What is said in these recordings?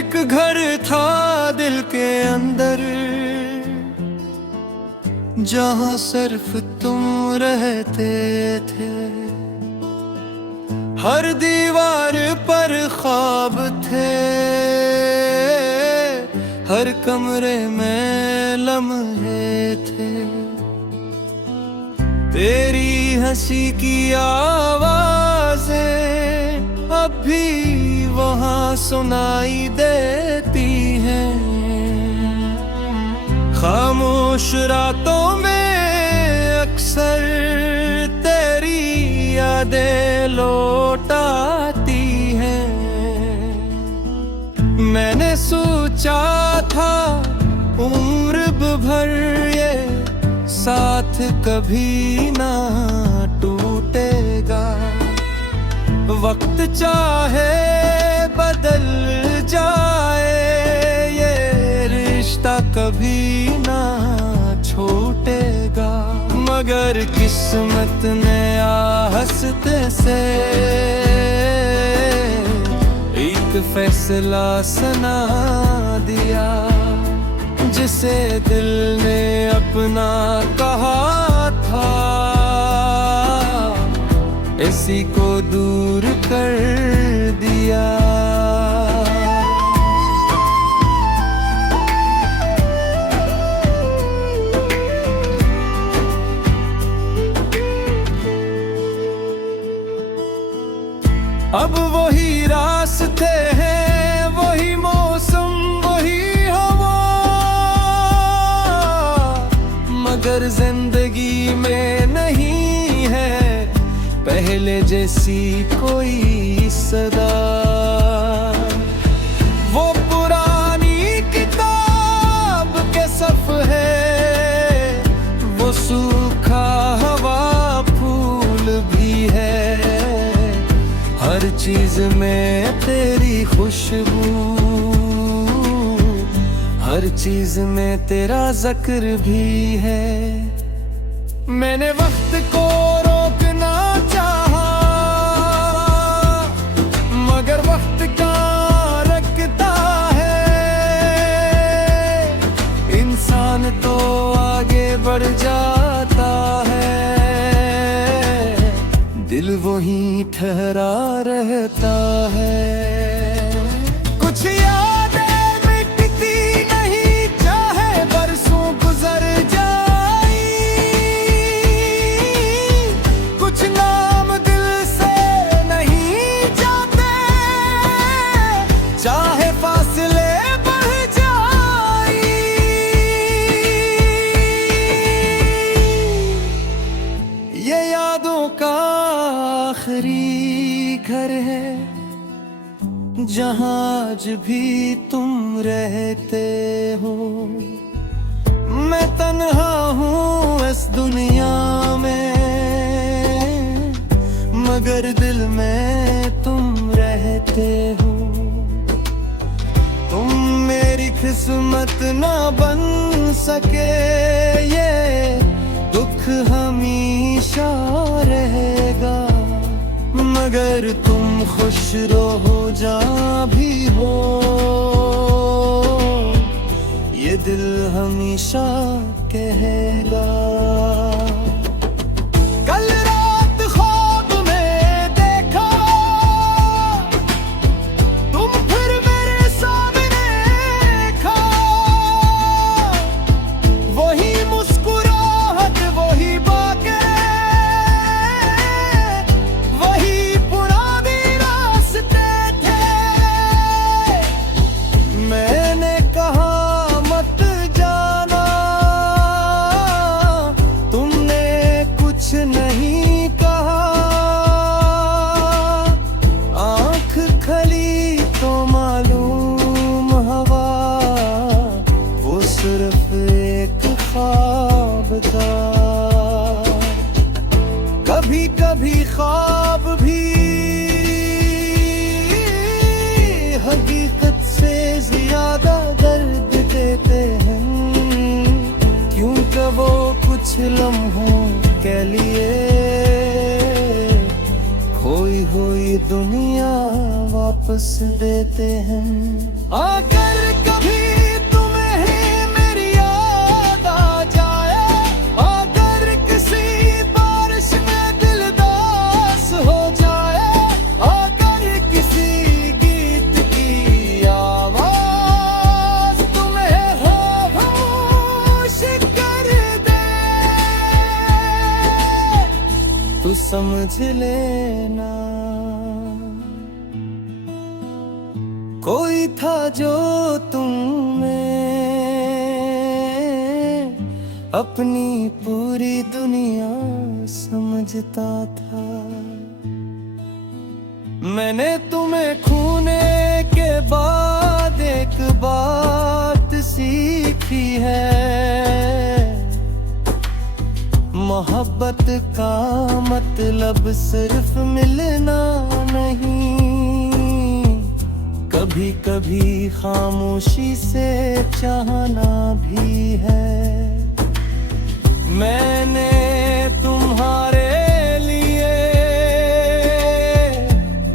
एक घर था दिल के अंदर, जहां सिर्फ तुम रहते थे। हर दीवार पर ख्वाब थे, हर कमरे में लम्हे थे। तेरी हंसी की आवाज़ें अब भी वहाँ सुनाई देती हैं। खामोश रातों में अक्सर तेरी यादें लौट आती हैं। मैंने सोचा था उम्र भर ये साथ कभी ना टूटेगा। वक्त चाहे बदल जाए, ये रिश्ता कभी ना छूटेगा। मगर किस्मत ने हंसते से एक फैसला सुना दिया, जिसे दिल ने अपना कहा था, इसी को दूर कर दिया। अब वही रास्ते हैं, वही मौसम, वही हवा, मगर जिंदगी में नहीं है पहले जैसी कोई सदा। वो पुरानी किताब के सफ़े, वो सूखा हवा फूल भी है। हर चीज में तेरी खुशबू, हर चीज में तेरा जिक्र भी है। मैंने वक्त को रोकना चाहा, मगर वक्त का रखता है। इंसान तो आगे बढ़ जाता है, दिल वहीं ठहरा रहता है। कुछ यादें मिटती नहीं, चाहे बरसों गुजर जाए। कुछ नाम दिल से नहीं जाते, चाहे फासले बढ़ जाए। ये यादों का आखिरी घर है, जहां आज भी तुम रहते हो। मैं तन्हा हूँ इस दुनिया में, मगर दिल में तुम रहते हो। तुम मेरी किस्मत ना बन सके, ये दुख हमेशा रहेगा। मगर तुम खुश रहो जहाँ भी हो, ये दिल हमेशा कहेगा। कल रात ख्वाब में देखा तुम, फिर मेरे सामने खा। वही मुस्कुराहट, वही बातें, मैंने कहा मत जाना, तुमने कुछ नहीं कहा। आँख खली तो मालूम हवा, वो सिर्फ एक ख्वाब था। कभी कभी ख्वाब भी हकीकत से ज्यादा दर्द देते हैं, क्योंकि वो कुछ लम्हों के लिए खोई हुई दुनिया वापस देते हैं। अगर कभी तुम्हें ही मेरी याद आ जाए, अगर किसी बारिश में दिल दास हो जाए, अगर किसी गीत की आवाज तुम्हें खामोश कर दे, तू समझ लेना कोई था जो तुम्हें अपनी पूरी दुनिया समझता था। मैंने तुम्हें खोने के बाद एक बात सीखी है, मोहब्बत का मतलब सिर्फ मिलना नहीं, कभी कभी खामोशी से चाहना भी है। मैंने तुम्हारे लिए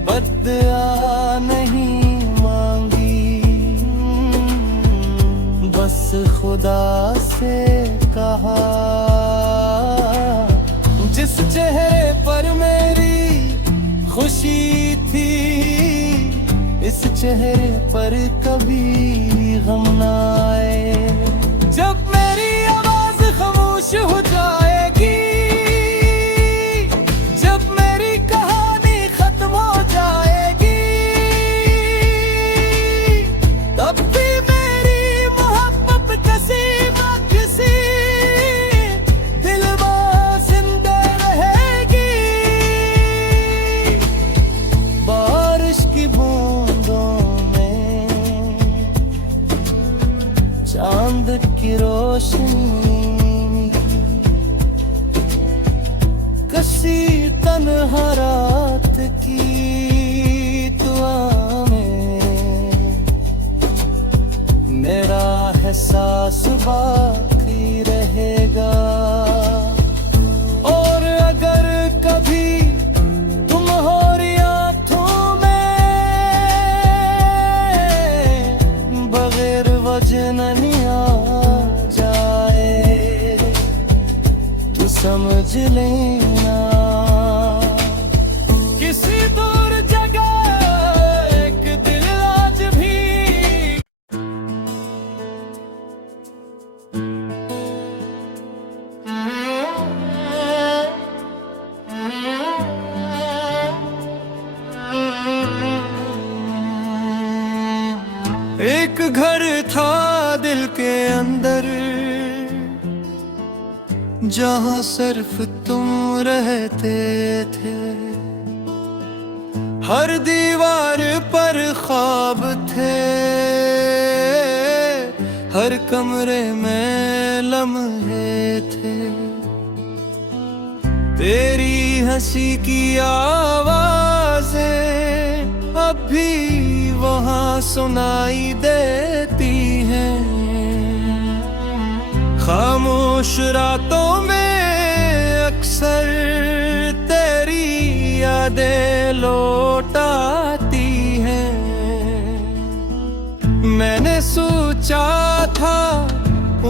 बद्दुआ नहीं मांगी, बस खुदा से कहा, जिस चेहरे पर मेरी खुशी थी, इस चेहरे पर कभी गम ना आए। जब मेरी आवाज खामोश हो जाएगी, जब मेरी कहानी खत्म हो जाएगी, तब भी मेरी मोहब्बत किसी न किसी दिल में जिंदा रहेगी। बारिश की चांद की रोशनी, कसी तन्हा रात की दुआ में मेरा एहसास बाकी रहेगा। और अगर कभी तुम्हारी आँखों में बगैर वजह नहीं समझ लेना, किसी दूर जगह एक दिल आज भी। एक घर था दिल के अंदर, जहाँ सिर्फ तुम रहते थे, हर दीवार पर ख्वाब थे, हर कमरे में लम्हे थे, तेरी हंसी की आवाज़ें अब भी वहाँ सुनाई देती हैं। खामोश रातों में अक्सर तेरी यादें लौट आती हैं। मैंने सोचा था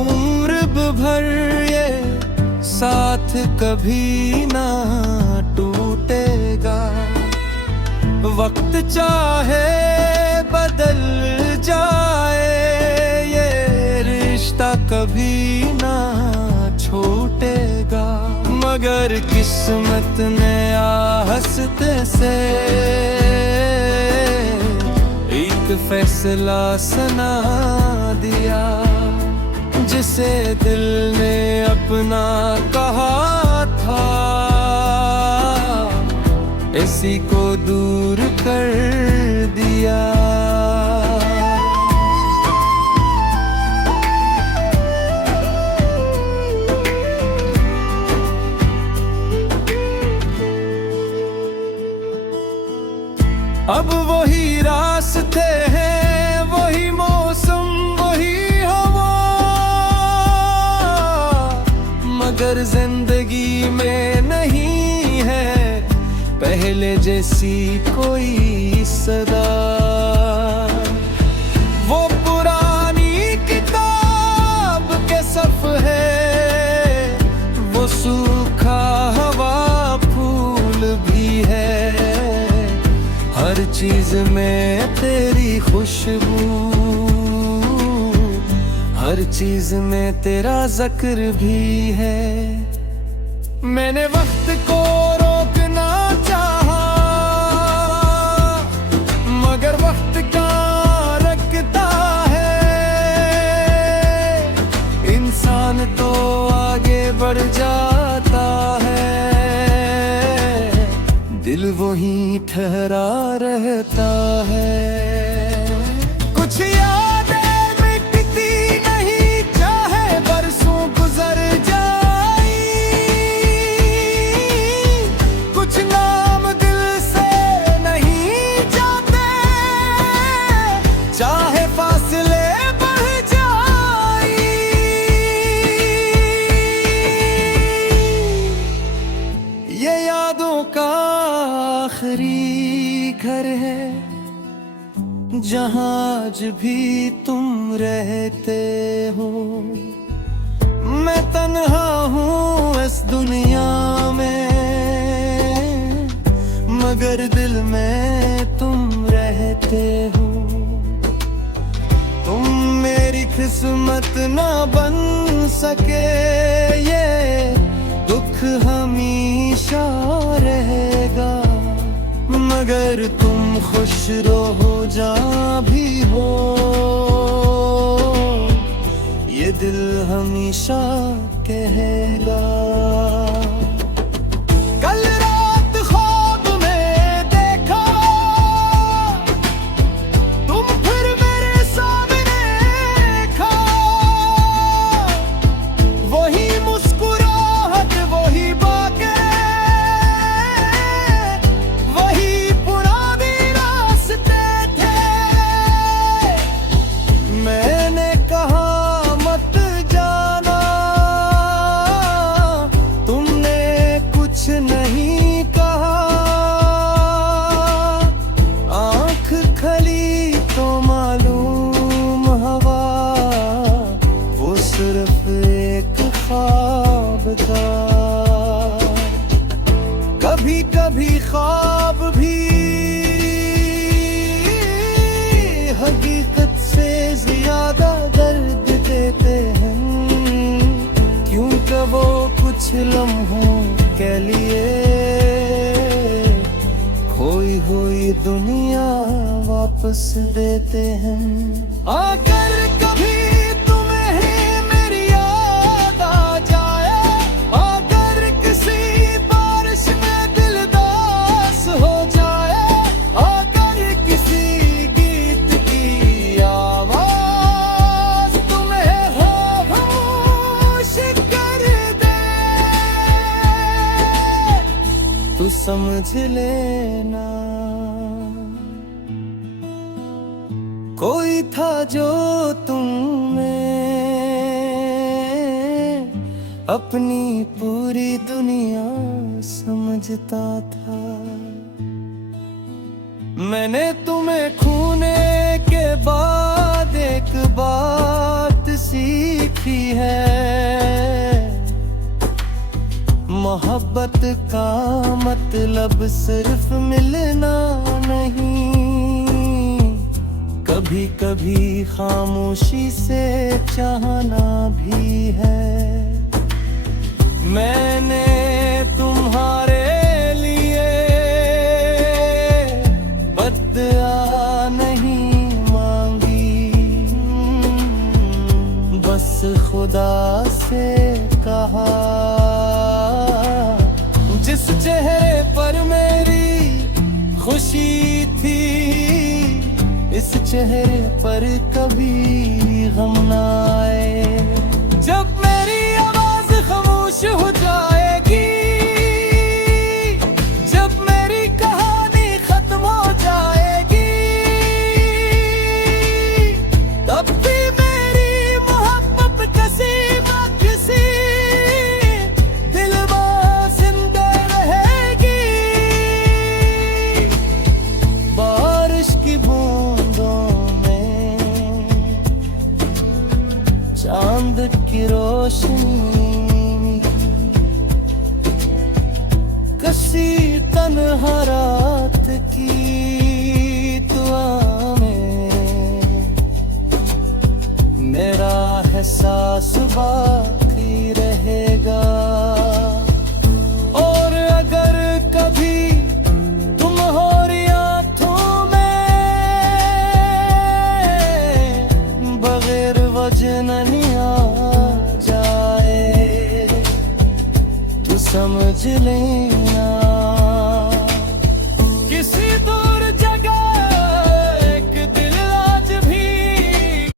उम्र भर ये साथ कभी ना टूटेगा, वक्त चाहे बदल जाए ये रिश्ता कभी ना छूटेगा। मगर किस्मत ने हंसते से एक फैसला सुना दिया, जिसे दिल ने अपना कहा था इसी को दूर कर दिया। अब वही रास्ते हैं, वही मौसम, वही हवा, मगर जिंदगी में नहीं है पहले जैसी कोई सदा। में तेरी खुशबू, हर चीज में तेरा जिक्र भी है। मैंने वक्त को रोकना चाहा, मगर वक्त का रखता है। इंसान तो आगे बढ़ जाता है, दिल वहीं ठहरा रहता है। कुछ यादें मिटती नहीं, चाहे बरसों गुजर जाए। कुछ नाम दिल से नहीं जाते, चाहे फासले बढ़ जाए। ये यादों का आखिरी घर है, जहाँ आज भी तुम रहते हो। मैं तन्हा हूँ इस दुनिया में, मगर दिल में तुम रहते हो। तुम मेरी किस्मत ना बन सके, ये दुख हमेशा रहेगा। मगर तुम खुश रहो जहाँ भी हो, ये दिल हमेशा कहेगा। कल रात ख्वाब में देखा तुम फिर मेरे सामने खा। वही मुस्कुराहट, वही बातें, मैंने कहा मत जाना, तुमने कुछ नहीं कहा। आँख खली तो मालूम हवा, वो सिर्फ एक ख्वाब था। कभी कभी ख्वाब भी हकीकत से ज्यादा दर्द देते हैं, क्योंकि वो कुछ लम्हों के लिए खोई हुई दुनिया वापस देते हैं। आकर कभी तुम्हें ही मेरी याद आ जाए, आकर किसी बारिश में दिल दास हो जाए, आकर किसी गीत की आवाज तुम्हें खामोश कर दे। तू समझ लेना, कोई था जो तुम्हें अपनी पूरी दुनिया समझता था। मैंने तुम्हें खोने के बाद एक बात सीखी है, मोहब्बत का मतलब सिर्फ मिलना नहीं, कभी कभी खामोशी से चाहना भी है। मैंने तुम्हारे लिए बद्दुआ नहीं मांगी, बस खुदा से कहा, जिस चेहरे पर मेरी खुशी थी, इस चेहरे पर कभी गम ना आए। जब मेरी आवाज खामोश हो जाएगी, जब मेरी कहानी खत्म हो जाएगी, तब भी मेरी मोहब्बत किसी न किसी दिल में जिंदा रहेगी। बारिश की बूंदों में चांद की रोशनी, कसी तन्हा रात की एहसास बाकी रहेगा। और अगर कभी तुम हो रियाथों में बगैर वजह नहीं आ जाए तो समझ लें